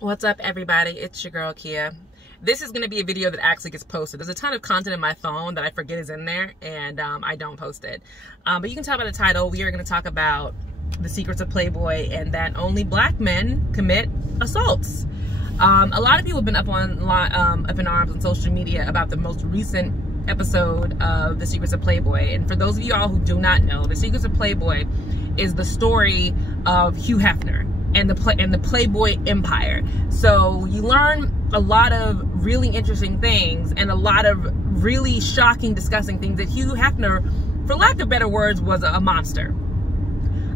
What's up, everybody? It's your girl Kia. This is going to be a video that actually gets posted. There's a ton of content in my phone that I forget is in there, and I don't post it. But you can tell by the title, we are going to talk about the secrets of Playboy and that only black men commit assaults. A lot of people have been up in arms on social media about the most recent episode of The Secrets of Playboy. And for those of you all who do not know, The Secrets of Playboy is the story of Hugh Hefner and the Playboy empire. So you learn a lot of really interesting things and a lot of really shocking, disgusting things that Hugh Hefner, for lack of better words, was a monster.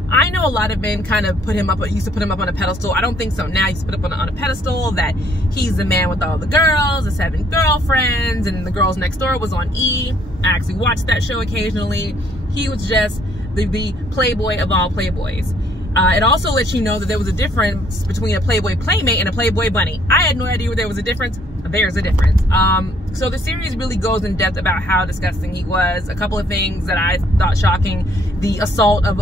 I know a lot of men kind of used to put him up on a pedestal. I don't think so now. He used to put him on a pedestal that he's the man with all the girls, the 7 girlfriends, and the girls next door was on E. I actually watched that show occasionally. He was just the Playboy of all Playboys. It also lets you know that there was a difference between a Playboy Playmate and a Playboy Bunny. I had no idea there was a difference. There's a difference. So the series really goes in depth about how disgusting he was. A couple of things that I thought shocking: the assault of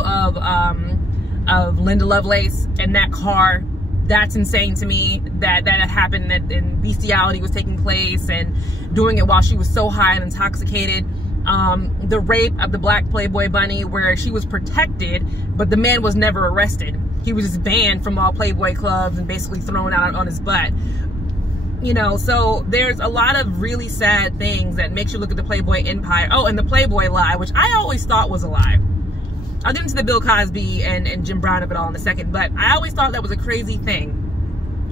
Linda Lovelace in that car. That's insane to me. That happened, and bestiality was taking place, and doing it while she was so high and intoxicated. The rape of the black Playboy Bunny, where she was protected, but the man was never arrested. He was just banned from all Playboy clubs and basically thrown out on his butt. You know, so there's a lot of really sad things that makes you look at the Playboy empire. Oh, and the Playboy lie, which I always thought was a lie. I'll get into the Bill Cosby and Jim Brown of it all in a second, but I always thought that was a crazy thing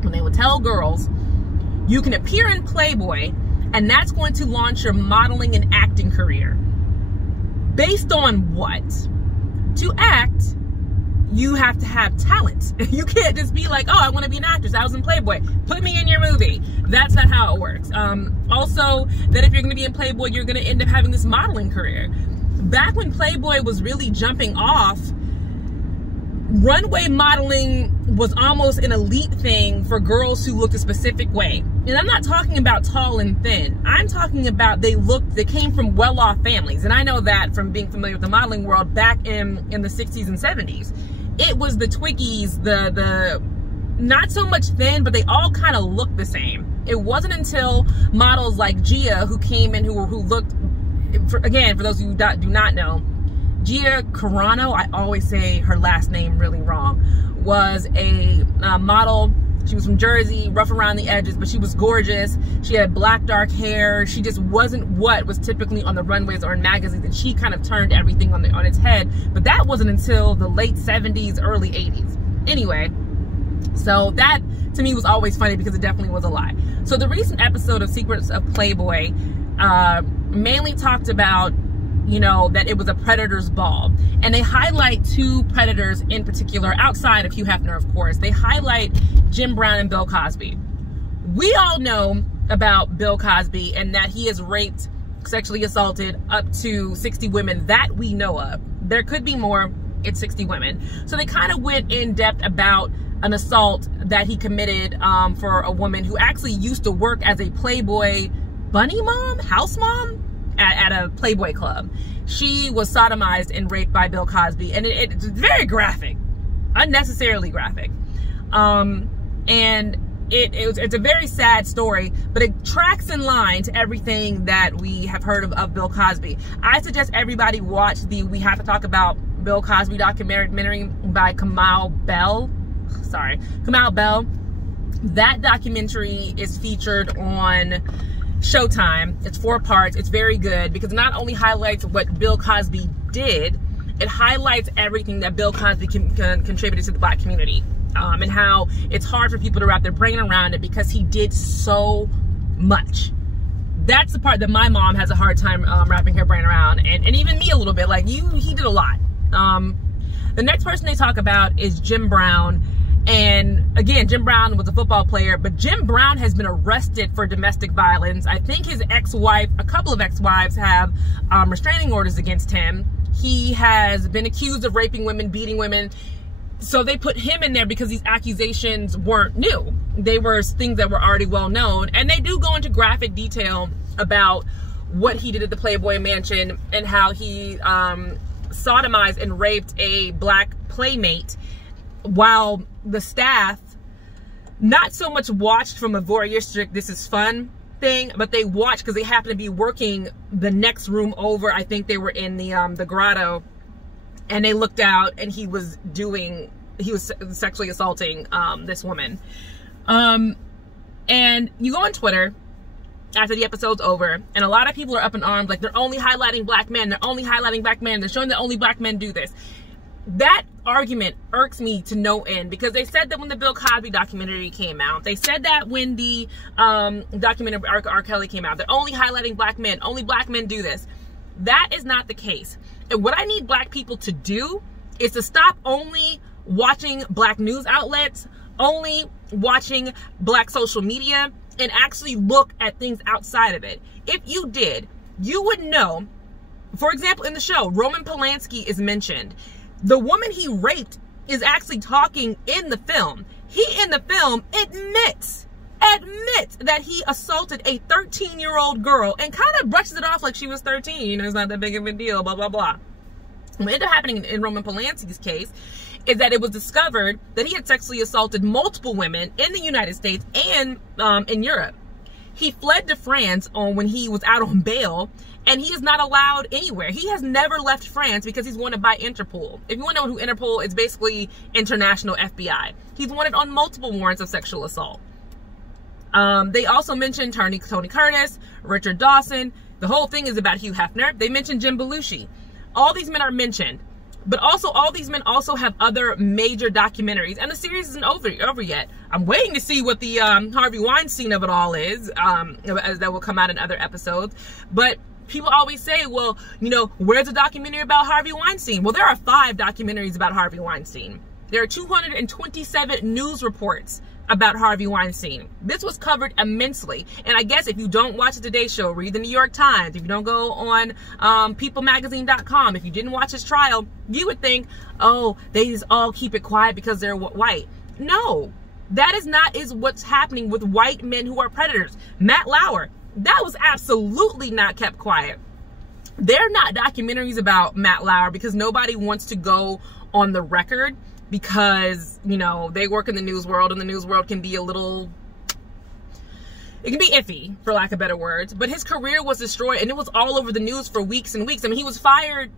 when they would tell girls, you can appear in Playboy and that's going to launch your modeling and acting career. Based on what? To act, you have to have talent. You can't just be like, oh, I want to be an actress. I was in Playboy. Put me in your movie. That's not how it works. Also, that if you're going to be in Playboy, you're going to end up having this modeling career. Back when Playboy was really jumping off, runway modeling was almost an elite thing for girls who looked a specific way. And I'm not talking about tall and thin. I'm talking about they came from well-off families. And I know that from being familiar with the modeling world back in the 60s and 70s. It was the Twiggies, the not so much thin, but they all kind of looked the same. It wasn't until models like Gia who came in who looked, again, for those who do not know, Gia Carano, I always say her last name really wrong, was a model. She was from Jersey, rough around the edges, but she was gorgeous. She had black, dark hair. She just wasn't what was typically on the runways or in magazines, and she kind of turned everything on its head. But that wasn't until the late 70s, early 80s. Anyway, so that to me was always funny because it definitely was a lie. So the recent episode of Secrets of Playboy mainly talked about, you know, that it was a predator's ball. And they highlight 2 predators in particular, outside of Hugh Hefner, of course. They highlight Jim Brown and Bill Cosby. We all know about Bill Cosby and that he has raped, sexually assaulted up to 60 women that we know of. There could be more. It's 60 women. So they kind of went in depth about an assault that he committed for a woman who actually used to work as a Playboy bunny mom, house mom, at a Playboy club. She was sodomized and raped by Bill Cosby, and it's very graphic, unnecessarily graphic. And it's a very sad story, but it tracks in line to everything that we have heard of Bill Cosby. I suggest everybody watch the We Have to Talk About Bill Cosby documentary by Kamau Bell. Kamau Bell. That documentary is featured on Showtime. It's 4 parts. It's very good because it not only highlights what Bill Cosby did, it highlights everything that Bill Cosby contributed to the black community, and how it's hard for people to wrap their brain around it because he did so much. That's the part that my mom has a hard time wrapping her brain around, and even me a little bit. Like, he did a lot. The next person they talk about is Jim Brown. And again, Jim Brown was a football player, but Jim Brown has been arrested for domestic violence. I think his ex-wife, a couple of ex-wives have restraining orders against him. He has been accused of raping women, beating women. So they put him in there because these accusations weren't new. They were things that were already well known. And they do go into graphic detail about what he did at the Playboy Mansion and how he sodomized and raped a black playmate while the staff not so much watched from a voyeuristic, this is fun thing, but they watched because they happened to be working the next room over. I think they were in the grotto, and they looked out, and he was sexually assaulting this woman. And you go on Twitter after the episode's over, and a lot of people are up in arms, like, they're only highlighting black men, they're only highlighting black men, they're showing that only black men do this. That argument irks me to no end, because they said that when the Bill Cosby documentary came out, they said that when the documentary R. Kelly came out, they're only highlighting black men, only black men do this. That is not the case. And what I need black people to do is to stop only watching black news outlets, only watching black social media, and actually look at things outside of it. If you did, you would know, for example, in the show, Roman Polanski is mentioned. The woman he raped is actually talking in the film. He, in the film, admits that he assaulted a 13-year-old girl and kind of brushes it off like she was 13. You know, it's not that big of a deal, blah, blah, blah. What ended up happening in Roman Polanski's case is that it was discovered that he had sexually assaulted multiple women in the United States and in Europe. He fled to France when he was out on bail, and he is not allowed anywhere. He has never left France because he's wanted by Interpol. If you want to know who Interpol is, basically international FBI. He's wanted on multiple warrants of sexual assault. They also mentioned Tony Curtis, Richard Dawson. The whole thing is about Hugh Hefner. They mentioned Jim Belushi. All these men are mentioned. But also, all these men also have other major documentaries, and the series isn't over yet. I'm waiting to see what the Harvey Weinstein of it all is, as that will come out in other episodes. But people always say, well, you know, where's a documentary about Harvey Weinstein? Well, there are 5 documentaries about Harvey Weinstein. There are 227 news reports about Harvey Weinstein. This was covered immensely. And I guess if you don't watch the Today Show, read the New York Times, if you don't go on peoplemagazine.com, if you didn't watch his trial, you would think, oh, they just all keep it quiet because they're white. No, that is what's happening with white men who are predators. Matt Lauer, that was absolutely not kept quiet. They're not documentaries about Matt Lauer because nobody wants to go on the record, because, you know, they work in the news world, and the news world can be a little, it can be iffy, for lack of better words. But his career was destroyed, and it was all over the news for weeks and weeks. I mean, he was fired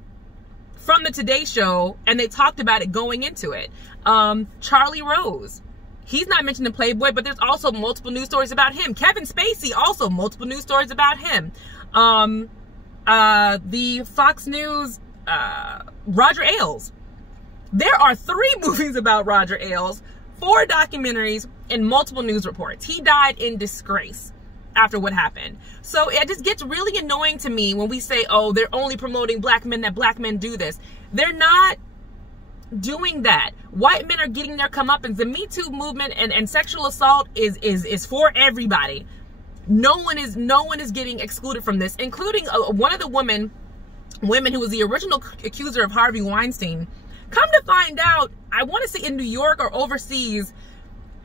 from the Today Show, and they talked about it going into it. Charlie Rose, he's not mentioned in Playboy, but there's also multiple news stories about him. Kevin Spacey, also multiple news stories about him. The Fox News, Roger Ailes. There are 3 movies about Roger Ailes, 4 documentaries, and multiple news reports. He died in disgrace after what happened. So it just gets really annoying to me when we say, oh, they're only promoting black men, that black men do this. They're not doing that. White men are getting their comeuppance. The Me Too movement and sexual assault is for everybody. No one is getting excluded from this, including one of the women who was the original accuser of Harvey Weinstein. Come to find out, I want to say in New York or overseas,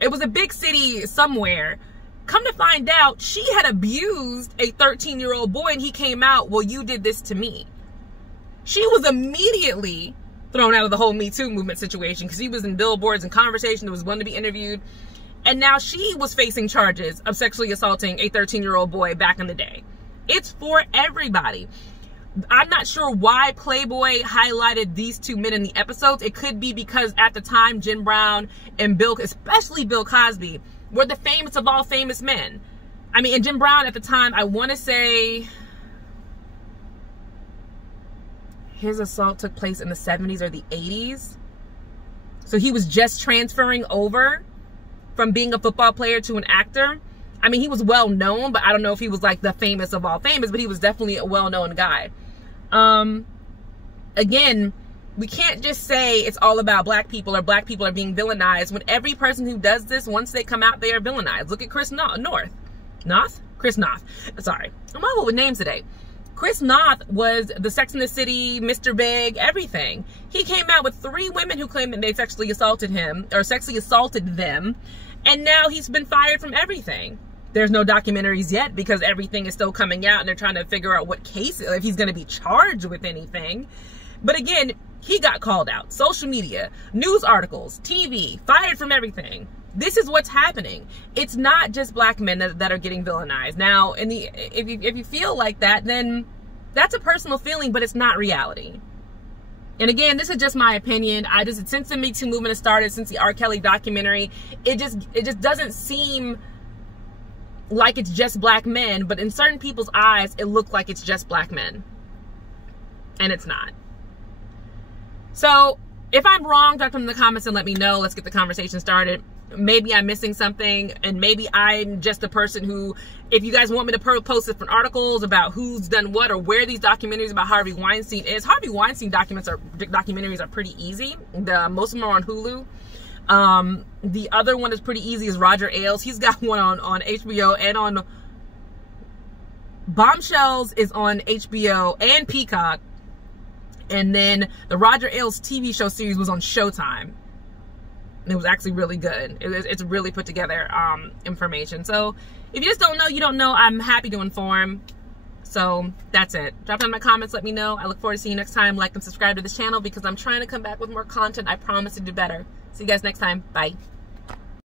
it was a big city somewhere. Come to find out, she had abused a 13-year-old boy, and he came out, well, you did this to me. She was immediately thrown out of the whole Me Too movement situation because he was in billboards and conversation. There was one to be interviewed. And now she was facing charges of sexually assaulting a 13-year-old boy back in the day. It's for everybody. I'm not sure why Playboy highlighted these 2 men in the episodes. It could be because at the time, Jim Brown and especially Bill Cosby, were the famous of all famous men. I mean, and Jim Brown at the time, I want to say his assault took place in the 70s or the 80s. So he was just transferring over from being a football player to an actor. I mean, he was well known, but I don't know if he was like the famous of all famous, but he was definitely a well-known guy. Again, we can't just say it's all about black people or black people are being villainized when every person who does this, once they come out, they are villainized. Look at Chris Noth. Chris Noth. Sorry. I'm all with names today. Chris Noth was the Sex and the City, Mr. Big, everything. He came out with 3 women who claimed that they sexually assaulted him or sexually assaulted them. And now he's been fired from everything. There's no documentaries yet because everything is still coming out and they're trying to figure out what case, if he's going to be charged with anything. But again, he got called out. Social media, news articles, TV, fired from everything. this is what's happening. It's not just black men that are getting villainized. Now, if you feel like that, then that's a personal feeling, but it's not reality. And again, this is just my opinion. Since the Me Too movement has started, since the R. Kelly documentary, it just doesn't seem like it's just black men, but in certain people's eyes, it looks like it's just black men. And it's not. So, if I'm wrong, drop them in the comments and let me know. Let's get the conversation started. Maybe I'm missing something, and maybe I'm just the person who, if you guys want me to post different articles about who's done what or where these documentaries about Harvey Weinstein is. Harvey Weinstein documentaries are pretty easy. Most of them are on Hulu. The other one is pretty easy is Roger Ailes. He's got one on HBO and on Bombshells is on HBO and Peacock. And then the Roger Ailes TV show series was on Showtime. It was actually really good. It's really put together information. So if you just don't know, you don't know. I'm happy to inform. So that's it. Drop down in my comments. Let me know. I look forward to seeing you next time. Like and subscribe to this channel because I'm trying to come back with more content. I promise to do better. See you guys next time. Bye.